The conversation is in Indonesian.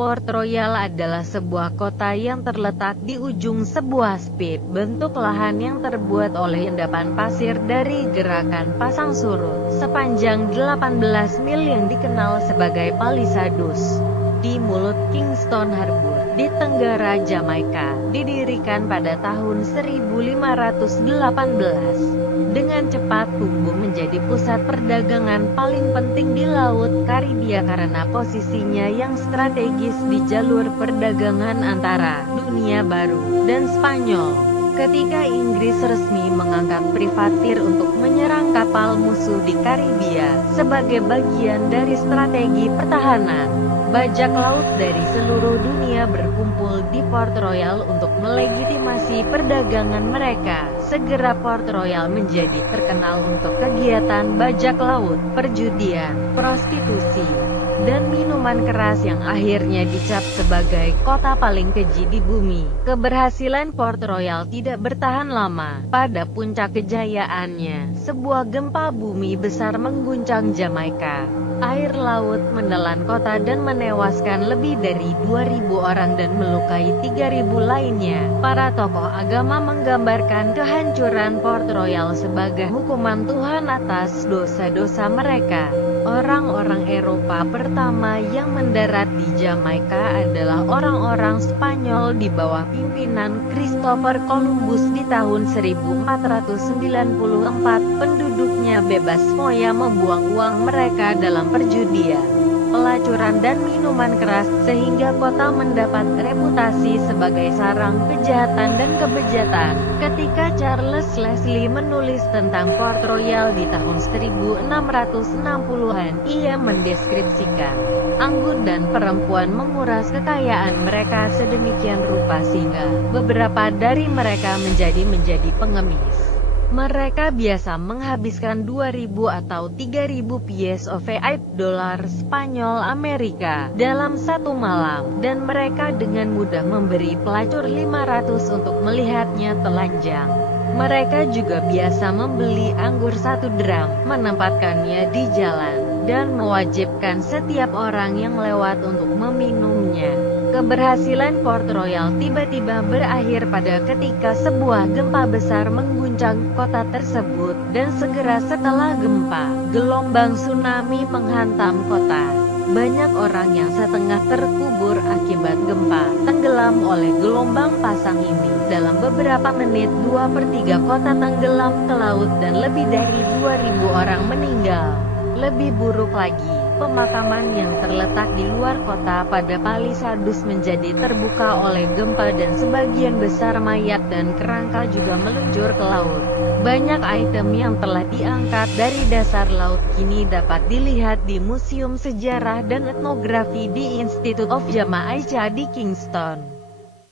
Port Royal adalah sebuah kota yang terletak di ujung sebuah spit, bentuk lahan yang terbuat oleh endapan pasir dari gerakan pasang surut, sepanjang 18 mil yang dikenal sebagai Palisadoes. Di mulut Kingston Harbour, di tenggara Jamaika, didirikan pada tahun 1518. Dengan cepat tumbuh menjadi pusat perdagangan paling penting di Laut Karibia karena posisinya yang strategis di jalur perdagangan antara Dunia Baru dan Spanyol. Ketika Inggris resmi mengangkat privateer untuk menyerang kapal musuh di Karibia, sebagai bagian dari strategi pertahanan, bajak laut dari seluruh dunia berkumpul di Port Royal untuk melegitimasi perdagangan mereka. Segera Port Royal menjadi terkenal untuk kegiatan bajak laut, perjudian, prostitusi, dan minuman keras yang akhirnya dicap sebagai kota paling keji di bumi. Keberhasilan Port Royal tidak bertahan lama. Pada puncak kejayaannya, sebuah gempa bumi besar mengguncang Jamaika. Air laut menelan kota dan menewaskan lebih dari 2.000 orang dan melukai 3.000 lainnya. Para tokoh agama menggambarkan kehancuran Port Royal sebagai hukuman Tuhan atas dosa-dosa mereka. Orang-orang Eropa pertama yang mendarat di Jamaika adalah orang-orang Spanyol di bawah pimpinan Christopher Columbus di tahun 1494. Penduduknya bebas foya membuang uang mereka dalam perjudian, pelacuran dan minuman keras, sehingga kota mendapat reputasi sebagai sarang kejahatan dan kebejatan. Ketika Charles Leslie menulis tentang Port Royal di tahun 1660-an, ia mendeskripsikan anggur dan perempuan menguras kekayaan mereka sedemikian rupa sehingga beberapa dari mereka menjadi pengemis. Mereka biasa menghabiskan 2.000 atau 3.000 piece of dolar Spanyol Amerika dalam satu malam, dan mereka dengan mudah memberi pelacur 500 untuk melihatnya telanjang. Mereka juga biasa membeli anggur 1 dram, menempatkannya di jalan, dan mewajibkan setiap orang yang lewat untuk meminumnya. Keberhasilan Port Royal tiba-tiba berakhir pada ketika sebuah gempa besar mengguncang kota tersebut, dan segera setelah gempa, gelombang tsunami menghantam kota. Banyak orang yang setengah terkubur akibat gempa tenggelam oleh gelombang pasang ini. Dalam beberapa menit 2/3 kota tenggelam ke laut dan lebih dari 2.000 orang meninggal. Lebih buruk lagi, pemakaman yang terletak di luar kota pada Palisadoes menjadi terbuka oleh gempa dan sebagian besar mayat dan kerangka juga meluncur ke laut. Banyak item yang telah diangkat dari dasar laut kini dapat dilihat di Museum Sejarah dan Etnografi di Institute of Jamaica di Kingston.